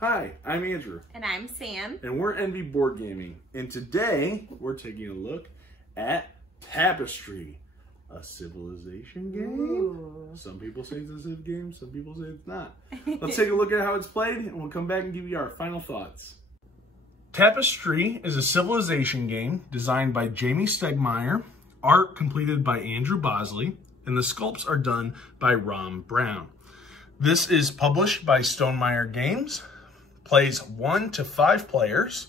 Hi, I'm Andrew. And I'm Sam. And we're Envy Board Gaming. And today, we're taking a look at Tapestry, a civilization game. Ooh. Some people say it's a civ game, some people say it's not. Let's take a look at how it's played, and we'll come back and give you our final thoughts. Tapestry is a civilization game designed by Jamie Stegmaier, art completed by Andrew Bosley, and the sculpts are done by Ron Brown. This is published by Stonemaier Games, plays 1 to 5 players,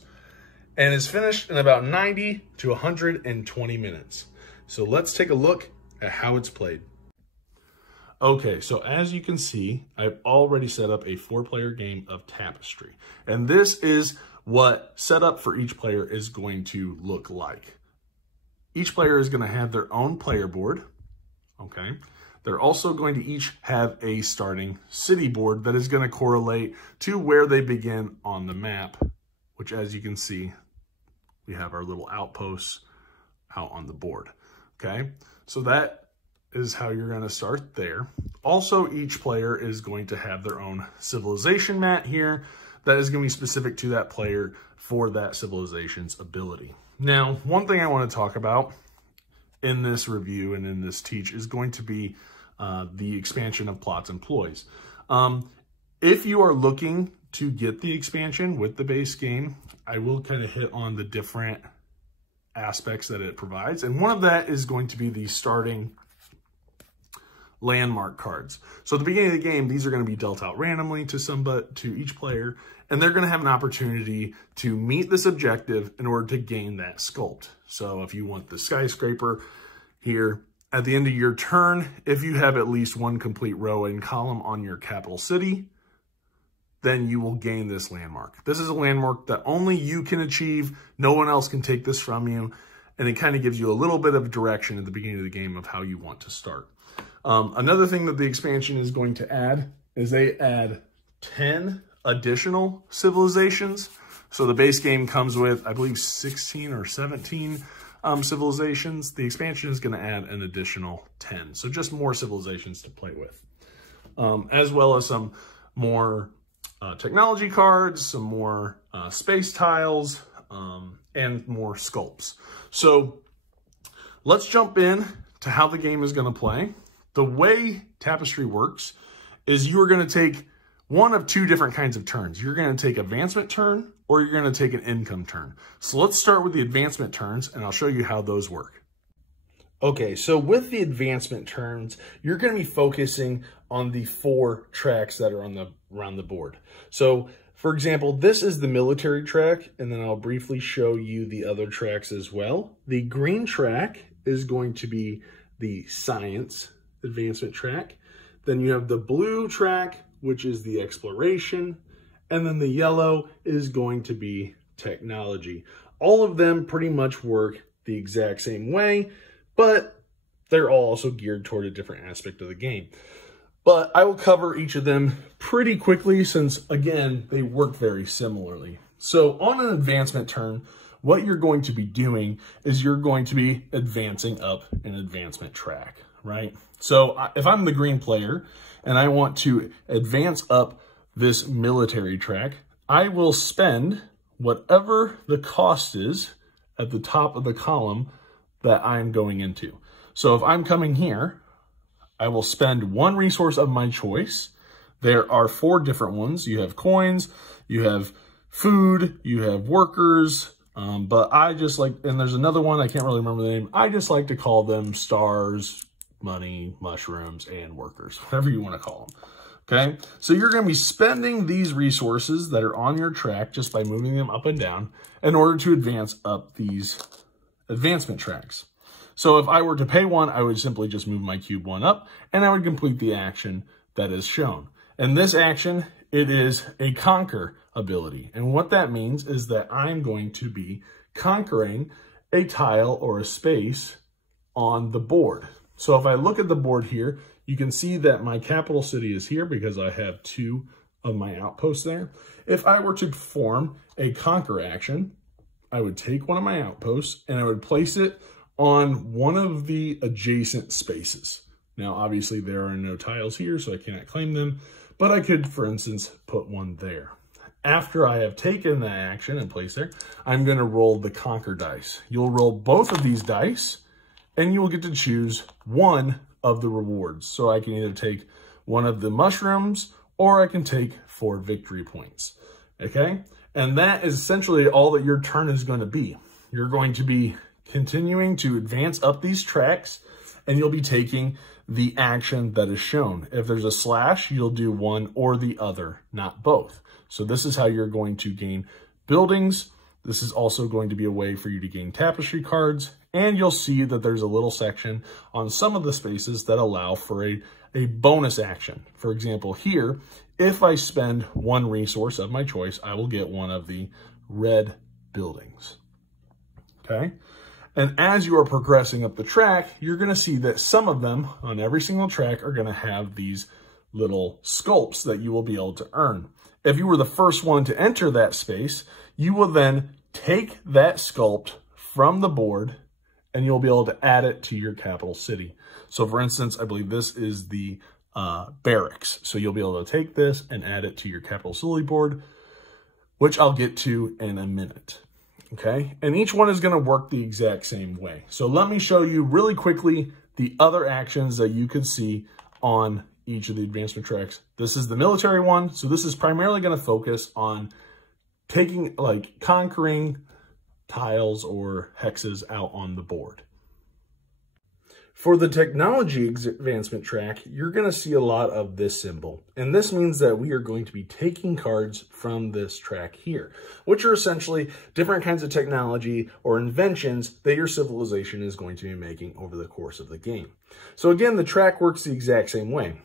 and is finished in about 90 to 120 minutes. So let's take a look at how it's played. Okay, so as you can see, I've already set up a 4-player game of Tapestry. And this is what setup for each player is going to look like. Each player is going to have their own player board, okay? They're also going to each have a starting city board that is going to correlate to where they begin on the map, which, as you can see, we have our little outposts out on the board, okay? So that is how you're going to start there. Also, each player is going to have their own civilization mat here that is going to be specific to that player for that civilization's ability. Now, one thing I want to talk about in this review and in this teach is going to be the expansion of plots and ploys. If you are looking to get the expansion with the base game, I will kind of hit on the different aspects that it provides. And one of that is going to be the starting landmark cards. So at the beginning of the game, these are going to be dealt out randomly to each player, and they're going to have an opportunity to meet this objective in order to gain that sculpt. So if you want the skyscraper here, at the end of your turn, if you have at least one complete row and column on your capital city, then you will gain this landmark. This is a landmark that only you can achieve. No one else can take this from you. And it kind of gives you a little bit of direction at the beginning of the game of how you want to start. Another thing that the expansion is going to add is they add 10 additional civilizations. So the base game comes with, I believe, 16 or 17 civilizations. The expansion is going to add an additional 10. So just more civilizations to play with, as well as some more technology cards, some more space tiles, and more sculpts. So let's jump in to how the game is going to play. The way Tapestry works is you are going to take one of 2 different kinds of turns. You're going to take advancement turn, or you're going to take an income turn. So let's start with the advancement turns, and I'll show you how those work. Okay, so with the advancement turns, you're going to be focusing on the 4 tracks that are around the board. So, for example, this is the military track, and then I'll briefly show you the other tracks as well. The green track is going to be the science advancement track. Then you have the blue track, which is the exploration, and then the yellow is going to be technology. All of them pretty much work the exact same way, but they're all also geared toward a different aspect of the game. But I will cover each of them pretty quickly since, again, they work very similarly. So on an advancement turn, what you're going to be doing is you're going to be advancing up an advancement track, right? So if I'm the green player and I want to advance up this military track, I will spend whatever the cost is at the top of the column that I'm going into. So if I'm coming here, I will spend 1 resource of my choice. There are 4 different ones. You have coins, you have food, you have workers, but I just like, and there's another one, I can't really remember the name. I just like to call them stars, money, mushrooms, and workers, whatever you want to call them. Okay, so you're going to be spending these resources that are on your track just by moving them up and down in order to advance up these advancement tracks. So if I were to pay 1, I would simply just move my cube 1 up and I would complete the action that is shown. And this action, it is a conquer ability. And what that means is that I'm going to be conquering a tile or a space on the board. So if I look at the board here, you can see that my capital city is here because I have 2 of my outposts there. If I were to perform a conquer action, I would take one of my outposts and I would place it on one of the adjacent spaces. Now, obviously there are no tiles here, so I cannot claim them, but I could, for instance, put one there. After I have taken that action and placed there, I'm going to roll the Conquer dice. You'll roll both of these dice, and you will get to choose one of the rewards. So I can either take one of the mushrooms, or I can take 4 victory points, okay? And that is essentially all that your turn is going to be. You're going to be continuing to advance up these tracks, and you'll be taking the action that is shown. If there's a slash, you'll do one or the other, not both. So this is how you're going to gain buildings. This is also going to be a way for you to gain Tapestry cards, and you'll see that there's a little section on some of the spaces that allow for a bonus action. For example, here, if I spend 1 resource of my choice, I will get one of the red buildings, okay? And as you are progressing up the track, you're going to see that some of them on every single track are going to have these little sculpts that you will be able to earn. If you were the first one to enter that space, you will then take that sculpt from the board and you'll be able to add it to your capital city. So for instance, I believe this is the barracks. So you'll be able to take this and add it to your capital city board, which I'll get to in a minute. Okay, and each one is going to work the exact same way. So let me show you really quickly the other actions that you could see on each of the advancement tracks. This is the military one. So this is primarily going to focus on taking, like, conquering tiles or hexes out on the board. For the technology advancement track, you're going to see a lot of this symbol. And this means that we are going to be taking cards from this track here, which are essentially different kinds of technology or inventions that your civilization is going to be making over the course of the game. So again, the track works the exact same way.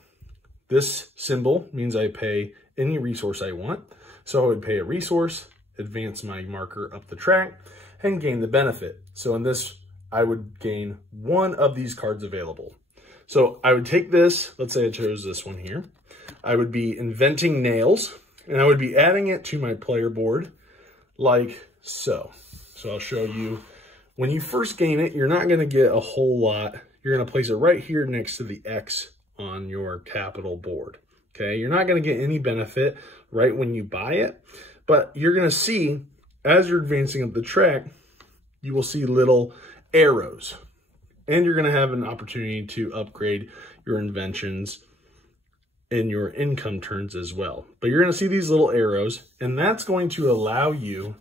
This symbol means I pay any resource I want. So I would pay a resource, advance my marker up the track, and gain the benefit. So in this, I would gain one of these cards available. So I would take this, let's say I chose this one here. I would be inventing nails, and I would be adding it to my player board like so. So I'll show you, when you first gain it, you're not gonna get a whole lot. You're gonna place it right here next to the X on your capital board, okay? You're not gonna get any benefit right when you buy it, but you're gonna see, as you're advancing up the track, you will see little arrows, and you're going to have an opportunity to upgrade your inventions in your income turns as well. But you're going to see these little arrows, and that's going to allow you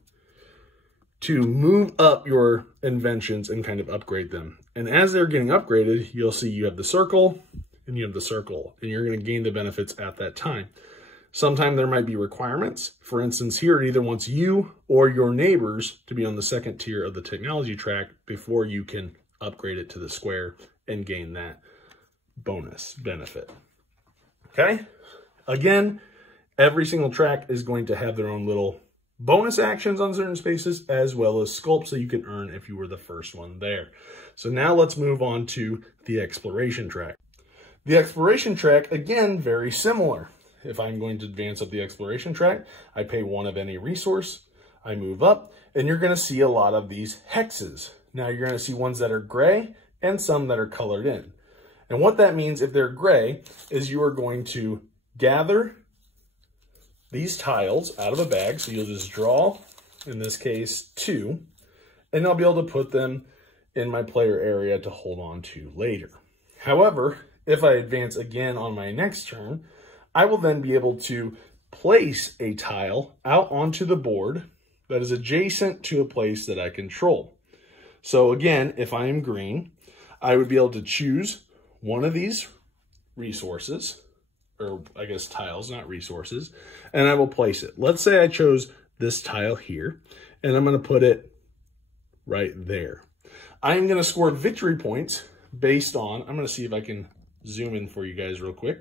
to move up your inventions and kind of upgrade them. And as they're getting upgraded, you'll see you have the circle and you have the circle, and you're going to gain the benefits at that time. Sometimes there might be requirements. For instance, here it either wants you or your neighbors to be on the second tier of the technology track before you can upgrade it to the square and gain that bonus benefit. Okay? Again, every single track is going to have their own little bonus actions on certain spaces, as well as sculpts that you can earn if you were the first one there. So now let's move on to the exploration track. The exploration track, again, very similar. If I'm going to advance up the exploration track, I pay one of any resource, I move up, and you're going to see a lot of these hexes. Now you're going to see ones that are gray and some that are colored in. And what that means, if they're gray, is you are going to gather these tiles out of a bag. So you'll just draw, in this case, 2, and I'll be able to put them in my player area to hold on to later. However, if I advance again on my next turn, I will then be able to place a tile out onto the board that is adjacent to a place that I control. So again, if I am green, I would be able to choose one of these resources, or I guess tiles, not resources, and I will place it. Let's say I chose this tile here, and I'm going to put it right there. I am going to score victory points based on, I'm going to see if I can zoom in for you guys real quick.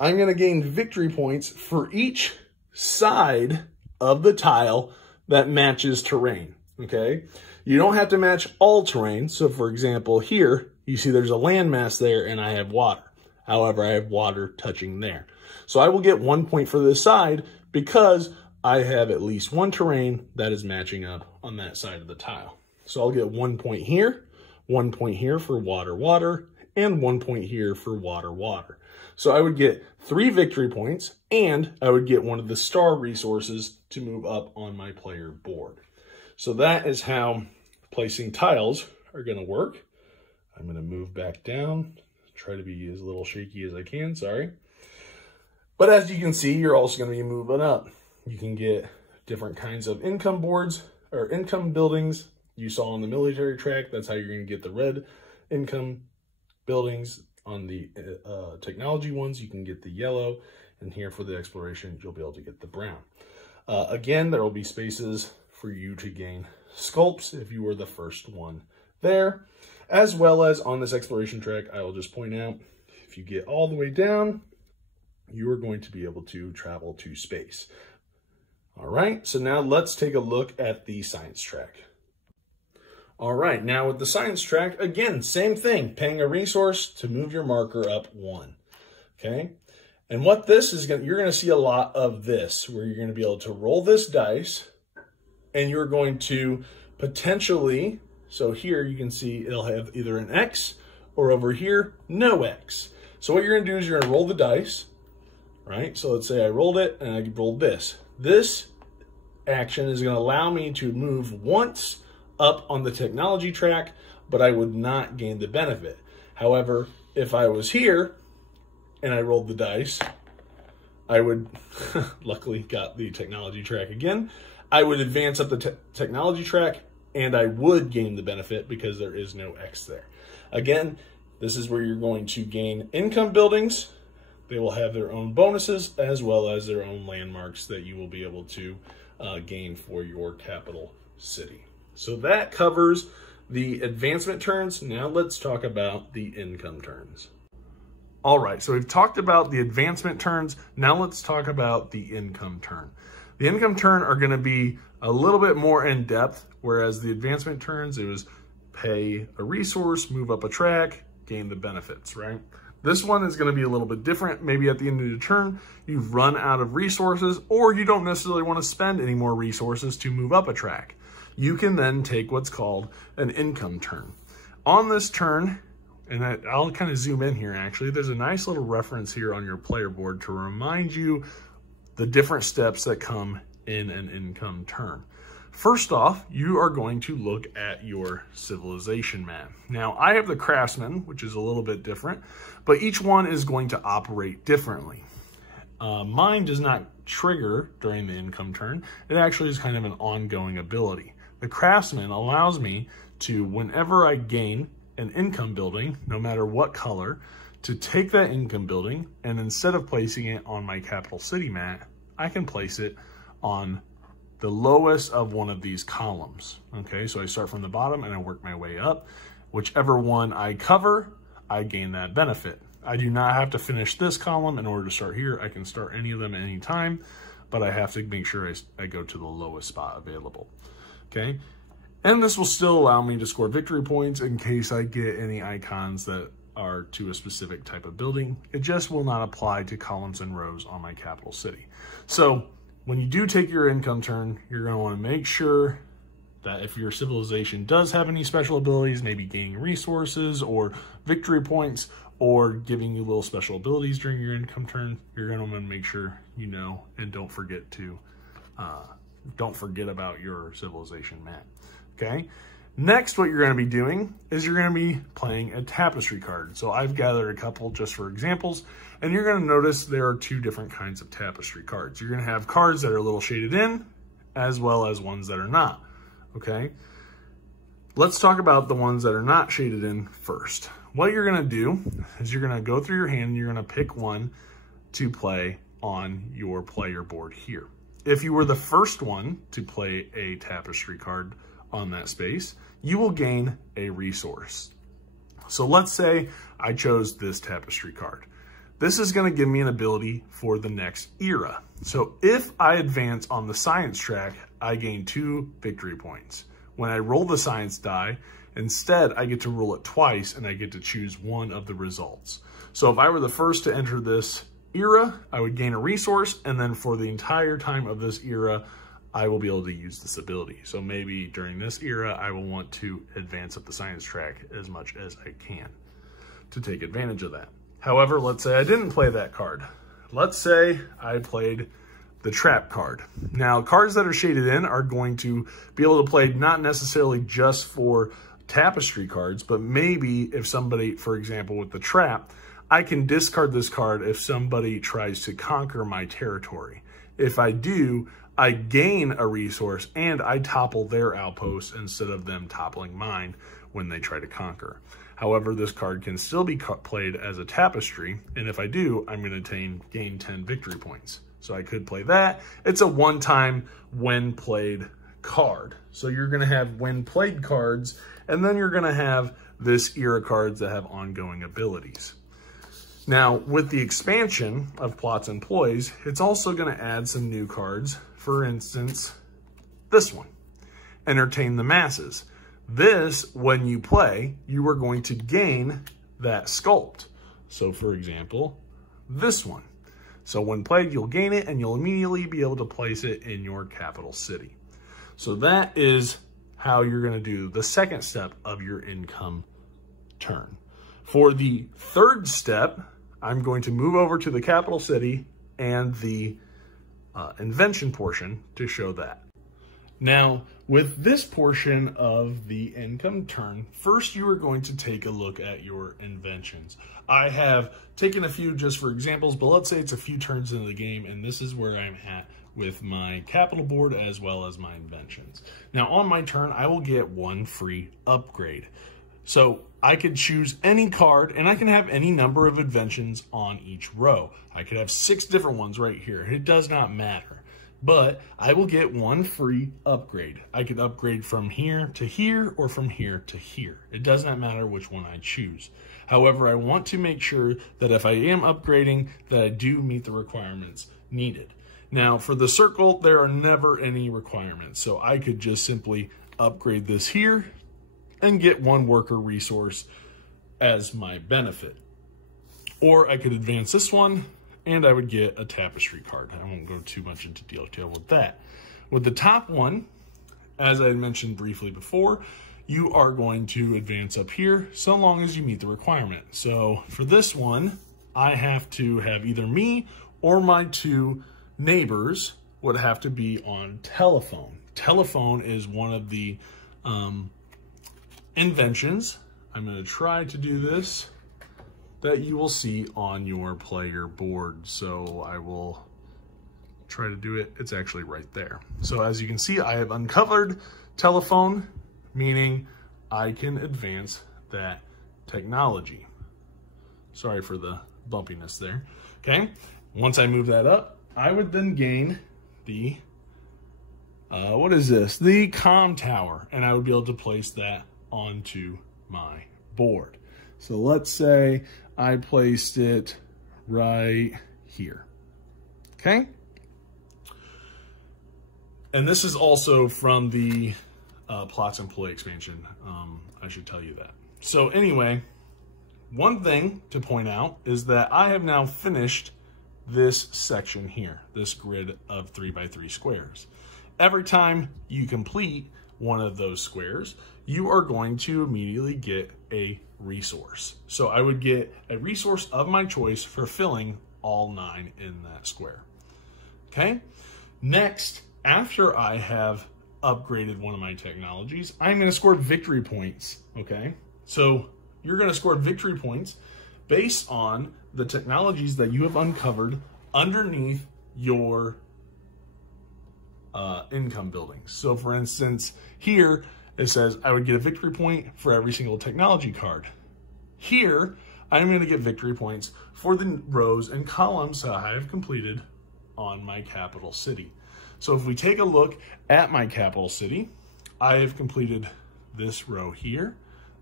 I'm going to gain victory points for each side of the tile that matches terrain, okay? You don't have to match all terrain. So for example, here, you see there's a landmass there and I have water. However, I have water touching there. So I will get 1 point for this side because I have at least one terrain that is matching up on that side of the tile. So I'll get 1 point here, 1 point here for water, water, and 1 point here for water, water. So I would get 3 victory points, and I would get one of the star resources to move up on my player board. So that is how placing tiles are going to work. I'm going to move back down, try to be as little shaky as I can, sorry. But as you can see, you're also going to be moving up. You can get different kinds of income boards or income buildings. You saw on the military track, that's how you're going to get the red income buildings. On the technology ones, you can get the yellow. And here for the exploration, you'll be able to get the brown. Again, there will be spaces for you to gain sculpts if you were the first one there. As well as on this exploration track, I will just point out, if you get all the way down, you are going to be able to travel to space. All right, so now let's take a look at the science track. All right, now with the science track, again, same thing, paying a resource to move your marker up 1, okay? And what this is you're gonna see a lot of this, where you're gonna be able to roll this dice, and you're going to potentially, so here you can see it'll have either an X, or over here, no X. So what you're gonna do is you're gonna roll the dice, right? So let's say I rolled it and I rolled this. This action is going to allow me to move once up on the technology track, but I would not gain the benefit. However, if I was here and I rolled the dice, I would, luckily got the technology track again, I would advance up the technology track and I would gain the benefit because there is no X there. Again, this is where you're going to gain income buildings. They will have their own bonuses as well as their own landmarks that you will be able to gain for your capital city. So that covers the advancement turns. Now let's talk about the income turns. All right, so we've talked about the advancement turns. Now let's talk about the income turn. The income turn are going to be a little bit more in depth, whereas the advancement turns, it was pay a resource, move up a track, gain the benefits, right? This one is going to be a little bit different. Maybe at the end of the turn, you've run out of resources, or you don't necessarily want to spend any more resources to move up a track. You can then take what's called an income turn. On this turn, and I'll kind of zoom in here actually, there's a nice little reference here on your player board to remind you the different steps that come in an income turn. First off, you are going to look at your civilization map. Now, I have the craftsman, which is a little bit different, but each one is going to operate differently. Mine does not trigger during the income turn. It actually is kind of an ongoing ability. The craftsman allows me to, whenever I gain an income building, no matter what color, to take that income building, and instead of placing it on my capital city mat, I can place it on the lowest of one of these columns. Okay, so I start from the bottom and I work my way up. Whichever one I cover, I gain that benefit. I do not have to finish this column in order to start here. I can start any of them at any time, but I have to make sure I go to the lowest spot available. Okay, and this will still allow me to score victory points in case I get any icons that are to a specific type of building. It just will not apply to columns and rows on my capital city. So when you do take your income turn, you're going to want to make sure that if your civilization does have any special abilities, maybe gaining resources or victory points or giving you little special abilities during your income turn, you're going to want to make sure you know and don't forget about your civilization map. Okay. Next, what you're going to be doing is you're going to be playing a tapestry card. So I've gathered a couple just for examples, and you're going to notice there are 2 different kinds of tapestry cards. You're going to have cards that are a little shaded in, as well as ones that are not, okay? Let's talk about the ones that are not shaded in first. What you're going to do is you're going to go through your hand, and you're going to pick one to play on your player board here. If you were the first one to play a tapestry card on that space, you will gain a resource. So let's say I chose this tapestry card. This is going to give me an ability for the next era. So if I advance on the science track, I gain 2 victory points. When I roll the science die, instead I get to roll it twice and I get to choose one of the results. So if I were the first to enter this era, I would gain a resource, and then for the entire time of this era, I will be able to use this ability. So maybe during this era, I will want to advance up the science track as much as I can to take advantage of that. However, let's say I didn't play that card. Let's say I played the trap card. Now, cards that are shaded in are going to be able to play not necessarily just for Tapestry cards, but maybe if somebody, for example, with the trap, I can discard this card if somebody tries to conquer my territory. If I do, I gain a resource and I topple their outposts instead of them toppling mine when they try to conquer. However, this card can still be played as a Tapestry, and if I do, I'm going to gain 10 victory points. So I could play that. It's a one-time when played card. So you're going to have when played cards, and then you're going to have this era cards that have ongoing abilities. Now, with the expansion of Plots and Ploys, it's also going to add some new cards. For instance, this one, Entertain the Masses. This, when you play, you are going to gain that sculpt. So, for example, this one. So when played, you'll gain it, and you'll immediately be able to place it in your capital city. So that is how you're going to do the second step of your income turn. For the third step, I'm going to move over to the capital city and the invention portion to show that. Now, with this portion of the income turn, first you are going to take a look at your inventions. I have taken a few just for examples, but let's say it's a few turns into the game, and this is where I'm at with my capital board as well as my inventions. Now, on my turn, I will get one free upgrade. So I could choose any card, and I can have any number of inventions on each row. I could have 6 different ones right here. It does not matter. But I will get one free upgrade. I could upgrade from here to here or from here to here. It does not matter which one I choose. However, I want to make sure that if I am upgrading, that I do meet the requirements needed. Now, for the circle, there are never any requirements. So I could just simply upgrade this here and get one worker resource as my benefit. Or I could advance this one, and I would get a Tapestry card. I won't go too much into detail with that. With the top one, as I had mentioned briefly before, you are going to advance up here so long as you meet the requirement. So for this one, I have to have either me or my 2 neighbors would have to be on telephone. Telephone is one of the inventions. I'm going to try to do this that you will see on your player board. So I will try to do it. It's actually right there. So as you can see, I have uncovered telephone, meaning I can advance that technology. Sorry for the bumpiness there. Okay. Once I move that up, I would then gain the, what is this? The comm tower. And I would be able to place that onto my board. So let's say I placed it right here. Okay. And this is also from the Plots and Ploy expansion. I should tell you that. So anyway, one thing to point out is that I have now finished this section here, this grid of 3x3 squares. Every time you complete one of those squares, you are going to immediately get a resource. So I would get a resource of my choice for filling all 9 in that square. Okay. Next, after I have upgraded one of my technologies, I'm going to score victory points. Okay. So you're going to score victory points based on the technologies that you have uncovered underneath your income buildings. So for instance, here it says I would get a victory point for every single technology card. Here, I'm going to get victory points for the rows and columns that I have completed on my capital city. So if we take a look at my capital city, I have completed this row here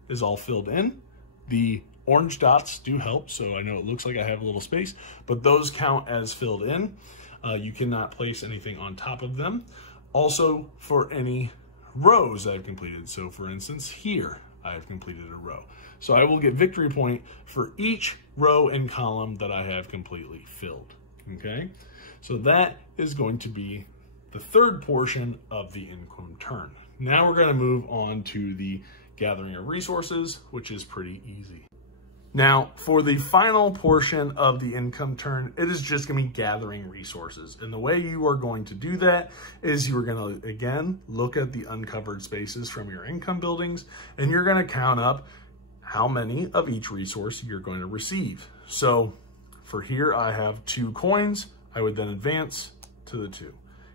is all filled in. The orange dots do help, so I know it looks like I have a little space, but those count as filled in. You cannot place anything on top of them. Also, for any rows I've completed. So for instance, here I have completed a row. So I will get victory point for each row and column that I have completely filled. Okay, so that is going to be the third portion of the income turn. Now we're going to move on to the gathering of resources, which is pretty easy. Now, for the final portion of the income turn, it is just going to be gathering resources. And the way you are going to do that is you're going to, again, look at the uncovered spaces from your income buildings, and you're going to count up how many of each resource you're going to receive. So for here, I have 2 coins. I would then advance to the 2.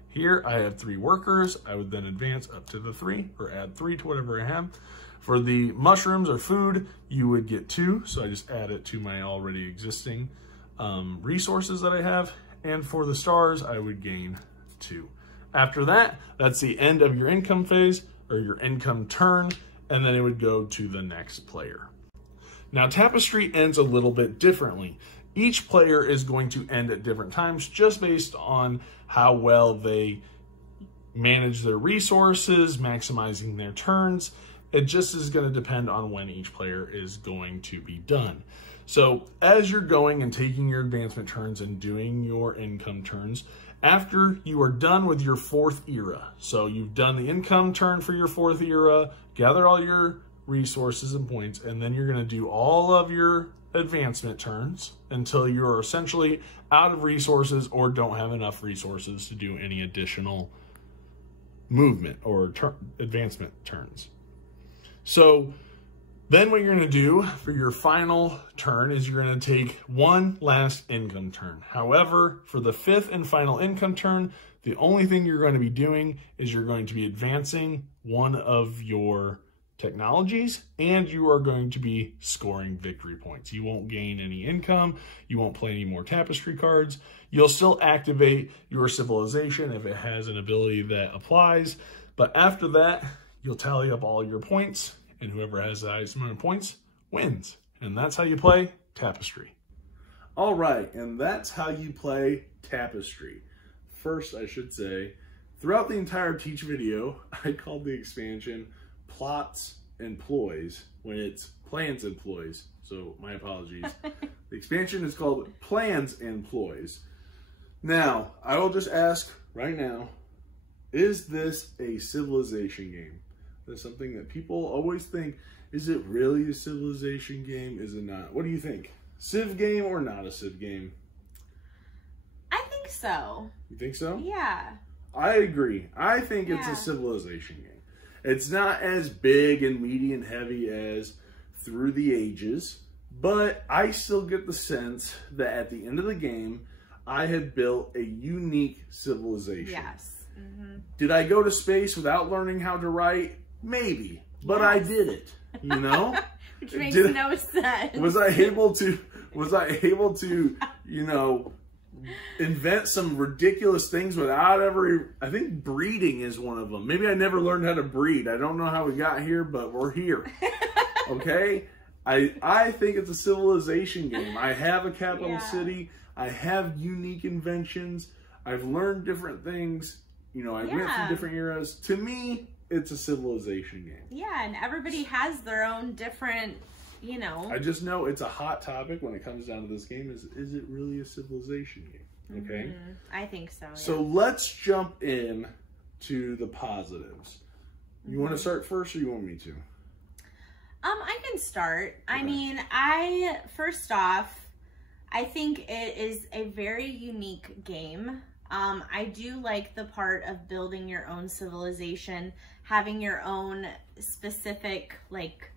Here, I have 3 workers. I would then advance up to the 3, or add 3 to whatever I have. For the mushrooms or food, you would get 2, so I just add it to my already existing resources that I have. And for the stars, I would gain 2. After that, that's the end of your income phase, or your income turn, and then it would go to the next player. Now, Tapestry ends a little bit differently. Each player is going to end at different times, just based on how well they manage their resources, maximizing their turns. It just is going to depend on when each player is going to be done. So as you're going and taking your advancement turns and doing your income turns, after you are done with your 4th era, so you've done the income turn for your 4th era, gather all your resources and points, and then you're going to do all of your advancement turns until you're essentially out of resources or don't have enough resources to do any additional movement or advancement turns. So then what you're going to do for your final turn is you're going to take one last income turn. However, for the 5th and final income turn, the only thing you're going to be doing is you're going to be advancing one of your technologies, and you are going to be scoring victory points. You won't gain any income. You won't play any more Tapestry cards. You'll still activate your civilization if it has an ability that applies. But after that, you'll tally up all your points, and whoever has the highest amount of points wins. And that's how you play Tapestry. All right, and that's how you play Tapestry. First, I should say, throughout the entire Teach video, I called the expansion Plots and Ploys when it's Plans and Ploys. So my apologies. The expansion is called Plans and Ploys. Now, I will just ask right now, is this a civilization game? That's something that people always think, is it really a civilization game? Is it not? What do you think? Civ game or not a Civ game? I think so. You think so? Yeah. I agree. I think it's a civilization game. It's not as big and meaty and heavy as Through the Ages, but I still get the sense that at the end of the game, I had built a unique civilization. Yes. Mm-hmm. Did I go to space without learning how to write? Maybe, but I did it, you know? Which makes no sense. Was I able to, you know, invent some ridiculous things without ever, I think breeding is one of them. Maybe I never learned how to breed. I don't know how we got here, but we're here. Okay? I think it's a civilization game. I have a capital city. I have unique inventions. I've learned different things. You know, I went through different eras. To me, it's a civilization game. Yeah, and everybody has their own different, you know. I just know it's a hot topic when it comes down to this game. Is it really a civilization game? Okay? Mm-hmm. I think so, yeah. So let's jump in to the positives. You want to start first or you want me to? I can start. Okay. I mean, first off, I think it is a very unique game. I do like the part of building your own civilization, having your own specific, like,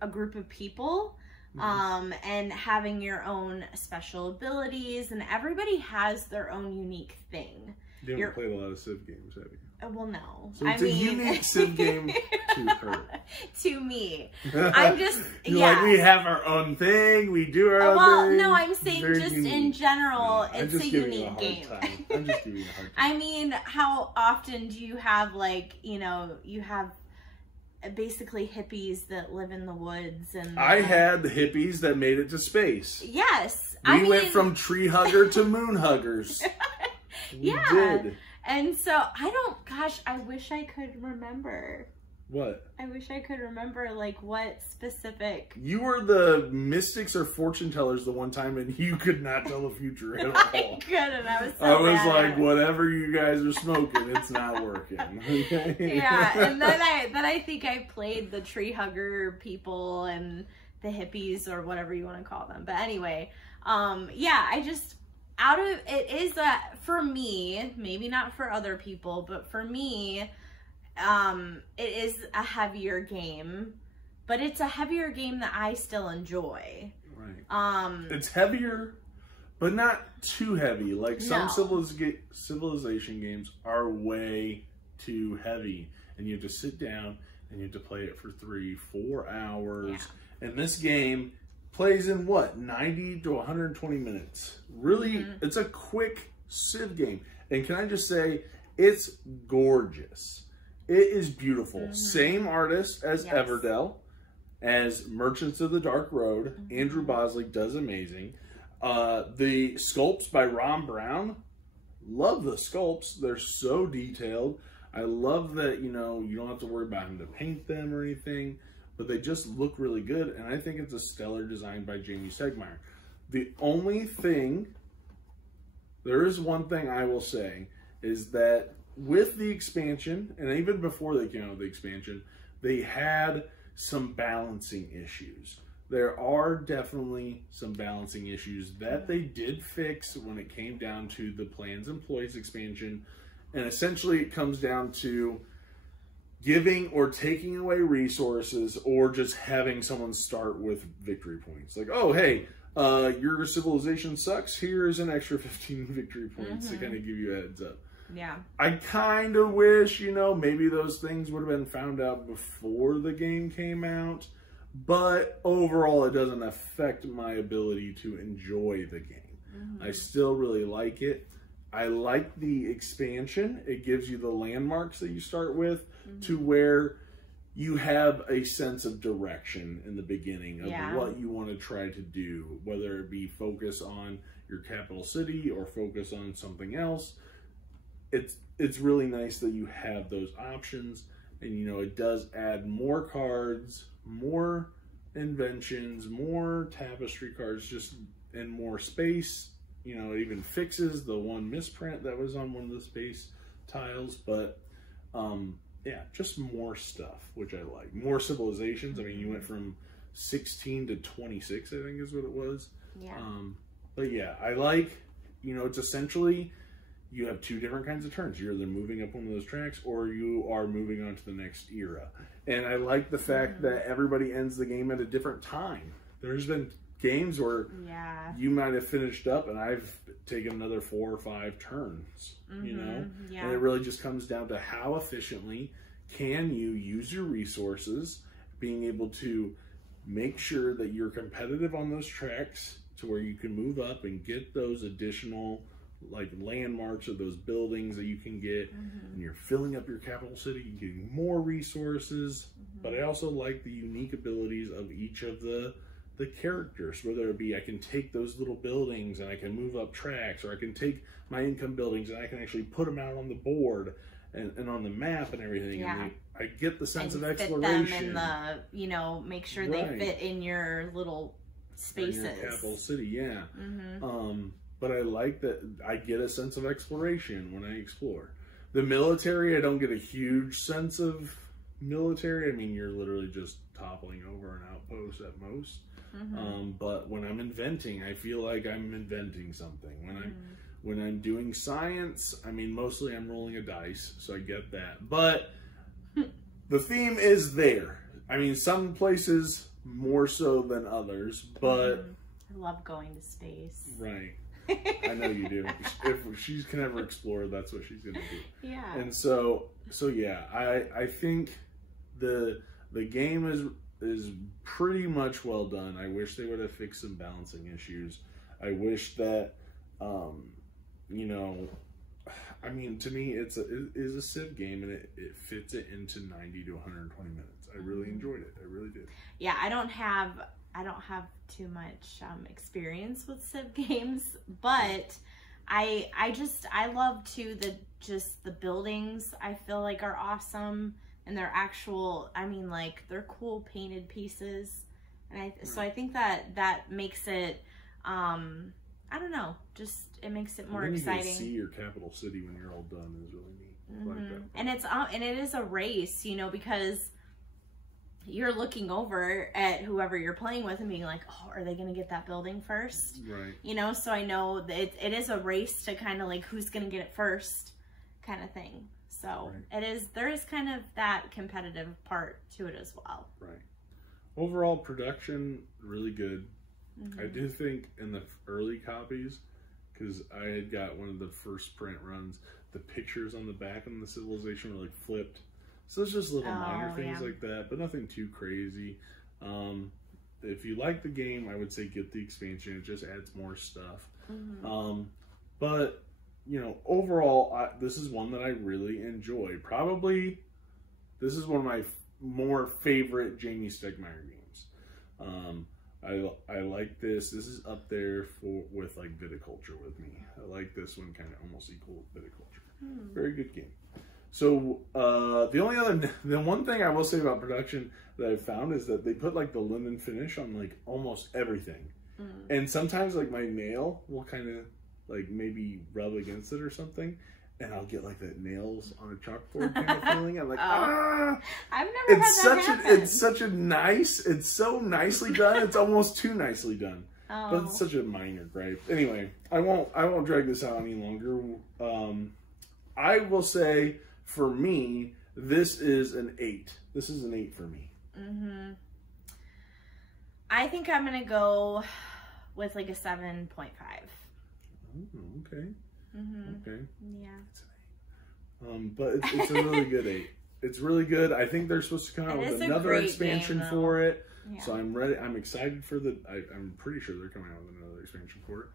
a group of people, and having your own special abilities, and everybody has their own unique thing. You haven't played a lot of Civ games, have you? Well, no. So it's a unique Civ game to her. To me. I'm just, like, we have our own thing, we do our own thing. Well, no, I'm saying just unique. In general, it's a unique game. I'm just giving you a hard time. I mean, how often do you have, like, you know, you have basically hippies that live in the woods, and I had the hippies that made it to space. Yes. We went from tree hugger to moon huggers. We did. And so I wish I could remember. What? I wish I could remember, like, what specific. You were the mystics or fortune tellers the one time, and you could not tell the future at all. I couldn't. I was like, whatever you guys are smoking, it's not working. Okay? Yeah, and then I think I played the tree hugger people, and the hippies or whatever you want to call them. But anyway, yeah, I just, it is for me, maybe not for other people, but for me, it is a heavier game, but it's a heavier game that I still enjoy. Right. It's heavier, but not too heavy. Like some civilization games are way too heavy, and you have to sit down and you have to play it for 3-4 hours. Yeah. And this game plays in what, 90 to 120 minutes. Really, it's a quick Civ game. And can I just say, it's gorgeous. It is beautiful. Same artist as Everdell, as Merchants of the Dark Road. Andrew Bosley does amazing. The sculpts by Ron Brown, love the sculpts. They're so detailed. I love that, you know, you don't have to worry about having to paint them or anything, but they just look really good. And I think it's a stellar design by Jamie Stegmaier. The only thing, there is one thing I will say, is that with the expansion, and even before they came out with the expansion, they had some balancing issues. There are definitely some balancing issues that they did fix when it came down to the Plans Employees expansion. And essentially it comes down to giving or taking away resources, or just having someone start with victory points. Like, oh, hey, your civilization sucks. Here's an extra 15 victory points to kind of give you a heads up. Yeah. I kind of wish, you know, maybe those things would have been found out before the game came out. But overall, it doesn't affect my ability to enjoy the game. I still really like it. I like the expansion. It gives you the landmarks that you start with to where you have a sense of direction in the beginning of what you want to try to do, whether it be focus on your capital city or focus on something else. It's really nice that you have those options, and you know, it does add more cards, more inventions, more tapestry cards, just and more space. You know, it even fixes the one misprint that was on one of the space tiles, but yeah, just more stuff, which I like. More civilizations. I mean, you went from 16 to 26, I think is what it was. Yeah. But yeah, I like, you know, it's essentially, you have two different kinds of turns. You're either moving up one of those tracks or you are moving on to the next era. And I like the fact that everybody ends the game at a different time. There's been games where you might have finished up and I've taken another 4 or 5 turns, you know? And it really just comes down to how efficiently can you use your resources, being able to make sure that you're competitive on those tracks to where you can move up and get those additional like landmarks of those buildings that you can get, and you're filling up your capital city, you're getting more resources. But I also like the unique abilities of each of the characters, whether it be I can take those little buildings and I can move up tracks, or I can take my income buildings and I can actually put them out on the board and on the map and everything. And I get the sense of exploration. Fit them in the, you know, make sure they fit in your little spaces. In your capital city, but I like that I get a sense of exploration when I explore. The military, I don't get a huge sense of military. I mean, you're literally just toppling over an outpost at most. But when I'm inventing, I feel like I'm inventing something. When I'm doing science, I mean, mostly I'm rolling a dice, so I get that. But the theme is there. I mean, some places more so than others, but I love going to space. Right. I know you do. If she can ever explore, that's what she's gonna do. Yeah. And so yeah, I think the game is pretty much well done. I wish they would have fixed some balancing issues. I wish that you know, I mean, to me it is a Civ game, and it fits it into 90 to 120 minutes. I really enjoyed it. I really did. Yeah, I don't have too much experience with Civ games, but I love too the buildings. I feel like are awesome, and they're actual, I mean, like, they're cool painted pieces, and so I think that makes it I don't know, just it makes it more exciting. You can see your capital city when you're all done is really neat. And it is a race, you know, because you're looking over at whoever you're playing with and being like, oh, are they going to get that building first? Right. You know, so I know that it is a race to kind of like who's going to get it first kind of thing. So there is kind of that competitive part to it as well. Right. Overall production, really good. I do think in the early copies, because I had got one of the first print runs, the pictures on the back of the civilization were like flipped. So it's just little minor things like that, but nothing too crazy. If you like the game, I would say get the expansion. It just adds more stuff. But, you know, overall, this is one that I really enjoy. Probably, this is one of my more favorite Jamie Stegmaier games. I like this. This is up there with like Viticulture with me. I like this one kind of almost equal with Viticulture. Very good game. So the one thing I will say about production that I've found is that they put like the linen finish on like almost everything. And sometimes like my nail will kind of like maybe rub against it or something, and I'll get like that nails on a chalkboard kind of feeling. I'm like, I've never had that happen. It's so nicely done. It's almost too nicely done. But it's such a minor gripe. Anyway, I won't drag this out any longer. I will say, for me, this is an 8. This is an 8 for me. I think I'm gonna go with like a 7.5. Okay. Okay. Yeah. But it's a really good 8. It's really good. I think they're supposed to come out with another expansion for it. Yeah. So I'm ready. I'm excited for I'm pretty sure they're coming out with another expansion for it.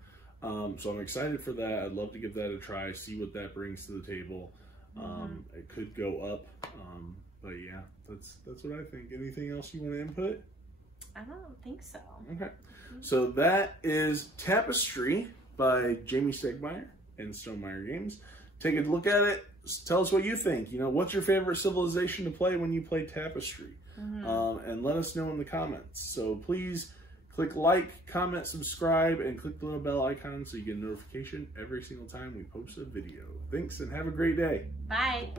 So I'm excited for that. I'd love to give that a try, see what that brings to the table. It could go up. But yeah, that's what I think. Anything else you want to input? I don't think so. Okay. So that is Tapestry by Jamie Stegmaier and Stonemaier Games. Take a look at it. Tell us what you think. You know, what's your favorite civilization to play when you play Tapestry? And let us know in the comments. So please click like, comment, subscribe, and click the little bell icon so you get a notification every single time we post a video. Thanks, and have a great day. Bye.